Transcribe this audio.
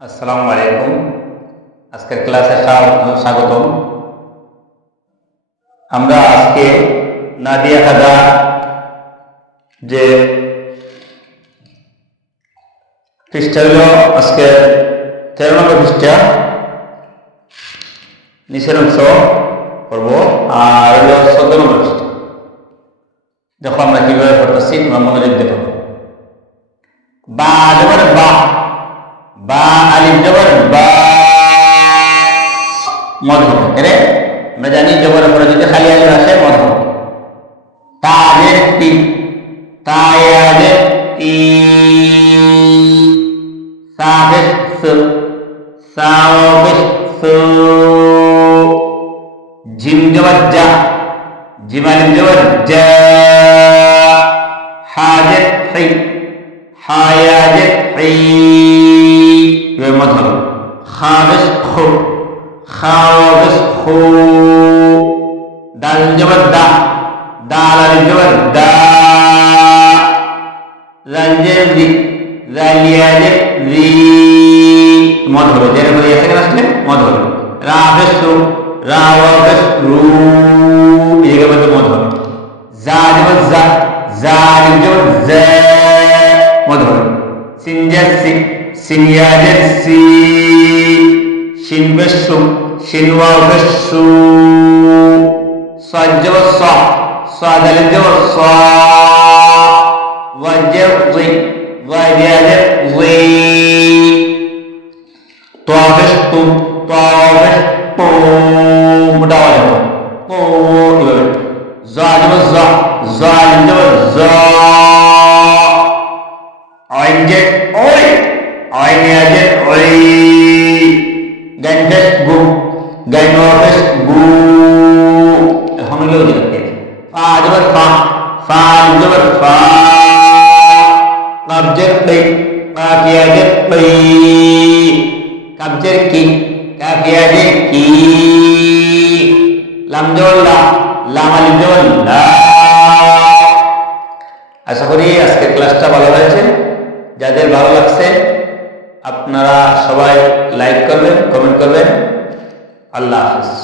আসসালামু আলাইকুম। আজকের ক্লাসে স্বাগতম। আমরা আজকে নাদিয়া হাদা যে পৃষ্ঠা হল আজকে 13 নম্বর পৃষ্ঠা নিচের অংশ করবো, আর হলো 14 নম্বর পৃষ্ঠা। দেখো আমরা কিভাবে পড়তেছি, তোমরা মনোযোগ দেখো। বা জবর বা, বা আলিফ জবর বা, মদ হবে। আমরা জানি জবরের পরে যদি খালি আলিফ আসে মদ হবে। তাজের তি, তায়াজের তি, সাবিস সু, সাবিস সু, জিম জবর জা, জিম আলিফ জবর জা, হাজের হি, হায়াজের হি, এবার মদ হবে। খাবিস খু, খাবিস খু, দাল জবর দা, দাল আলিফ জবর দা, জালজের জি, জালিয়াজের জি, মদ হবে। যেরকম এখানে আসলে মদ হবে। রাবিস রু, রাবিস রু, এই জায়গার মধ্যে মদ হবে। জা জবর জা, জা আলিফ জবর জা, মদ হবে। সিনজার সি, সিনিয়াজের সি, শিন বেসু, শিনওয়া বেসু, সাদ জবর সা, সাদ আলিফ জবর সা, ওয়াজের জি, ওয়াজের জি, তাবিস তু, তাবিস তু, মোটা আওয়াজ হবে। তু এভাবে। জা জবর জা, জা আলিফ জবর জা, আইন যে ওই, আইন ইয়াজে ওই, গাইনবেস গু, গাইনবেস গু, এখন হলো যে ফা জবর ফা, ফা জবর ফা, কাবজের পে, কাফিয়াজের পে, কাবজের কি, কাফিয়াজের কি, লাম জবর লা, লাম আলিফ জবর লা। আশা করি আজকের ক্লাসটা ভালো হয়েছে। যাদের ভালো লাগছে আপনারা সবাই লাইক করবেন, কমেন্ট করবেন। আল্লাহ হাফেজ।